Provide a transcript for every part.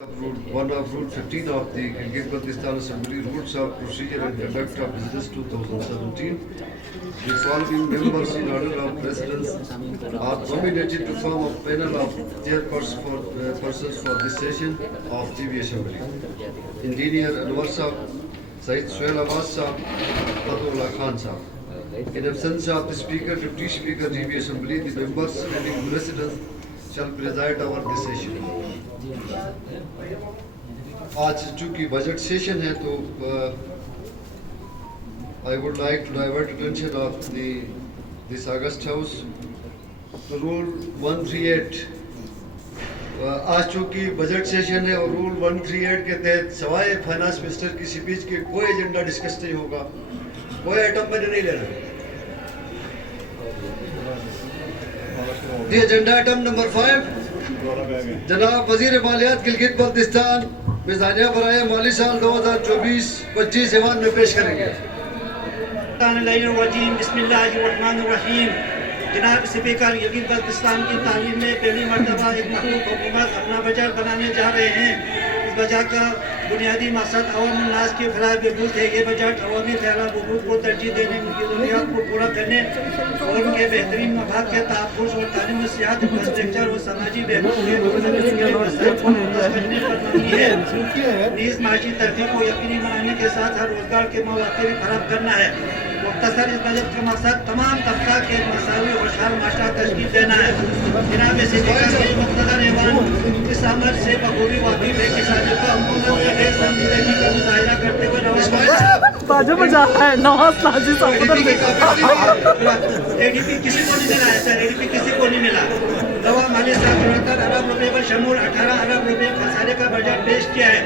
One of Rule 15 of the Gilgit-Baltistan Assembly Rules of Procedure and Conduct of Business 2017. The following members in order of precedence are nominated to form a panel of chairpersons for this session of TV Assembly. Engineer Anwar Saab, Syed Suhail Abbas Saab, Fatullah Khan Saab. In absence of the Speaker, Deputy Speaker TV Assembly, the members having precedence shall preside over this session. آج چونکہ budget session ہے تو I would like to divert attention of this August House to Rule 138. آج چونکہ budget session ہے اور role 138 کے تحت سوائے فائنانس منسٹر کی سپیچ کے کوئی ایجنڈا ڈسکس نہیں ہوگا، کوئی آئٹم میں نے نہیں لینا. دی ایجنڈا آئٹم نمبر 5 جناب وزیر مالیات گلگت بلتستان میزانیہ برائے مالی سال 2024-25 ایوان میں پیش کریں گے. بسم اللہ الرحمن الرحیم. جناب اسپیکر، گلگت بلتستان کی تعلیم میں پہلی مرتبہ ایک محقوق حکومت اپنا بجٹ بنانے جا رہے ہیں. اس بجٹ کا بنیادی مقصد عوام الناس کی فلاح بہبود ہے. یہ بجٹ عوامی فلاح بہبود کو ترجیح دینے، ان کی ضروریات کو پورا کرنے اور ان کے بہترین مفاد کے تحفظ اور تعلیم و صحت، انفراسٹرکچر اور سماجی بہبود کے مسائل کو مختص کرنے پر مبنی ہے. نیز معاشی ترقی کو یقینی بنانے کے ساتھ ہر روزگار کے مواقع بھی فراہم کرنا ہے. مختصر اس بجٹ کا مقصد تمام طبقہ کے مساوی اور خوشحال معاشرہ تشکیل دینا ہے. جناب اسپیکر، کے مقتدر ایوان اس عمل سے بخوبی واقف ہے کہ سابقہ حکومت نے غیر سنجیدگی کا مظاہرہ کرتے ہوئے ADP کسی کو نہیں ملا ہے. سر ADP کسی کو نہیں ملا. روا مالی سال 74 ارب روپے پر شمول 18 ارب روپے خسارے کا بجٹ پیش کیا ہے،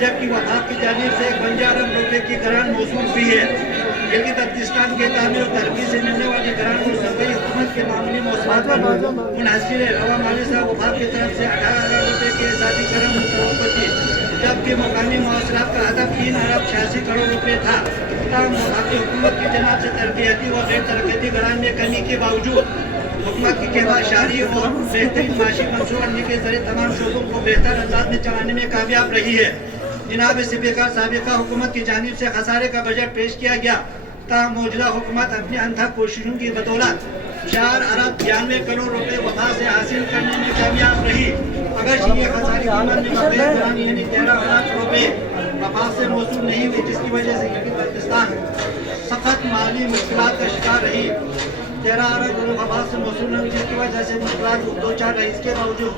جبکہ وفاق کی جانب سے 51 ارب روپے کی گرانٹ موصول ہوئی ہے. گلگت بلتستان کے تعمیر و ترقی سے ملنے والی گرانٹ صوبائی حکومت کے معمولی موسمات پر منحصر ہے. روا مالی سال وفاق کی طرف سے 18 ارب روپے کی اضافی گرانٹ متوقع تھی، جبکہ مقامی مواصلات کا ہدف 3 ارب 86 کروڑ روپے تھا. تاہم وفاقی حکومت کی جانب سے ترقیاتی اور غیر ترقیاتی گرانٹ میں کمی کے باوجود حکومت کی کہوا شاعری اور بہترین معاشی منصوبہ بندی کے ذریعے تمام شعبوں کو بہتر انداز میں چلانے میں کامیاب رہی ہے. جناب اسپیکر، سابقہ حکومت کی جانب سے خسارے کا بجٹ پیش کیا گیا، تاہم موجودہ حکومت اپنی انتھک کوششوں کی بدولت 4 ارب 92 کروڑ روپے وفا سے حاصل کرنے میں کامیاب رہی. اگرچہ یہ خساری قیمت میں مقبول گرانی یعنی 13 ارب روپے وفا سے موصول نہیں ہوئی، جس کی وجہ سے گلگت بلتستان سخت مالی مشکلات کا شکار رہی. 13 ارب وفا سے موصول نہیں ہوئی، جس کی وجہ سے مشکلات دو چار رہی. اس کے باوجود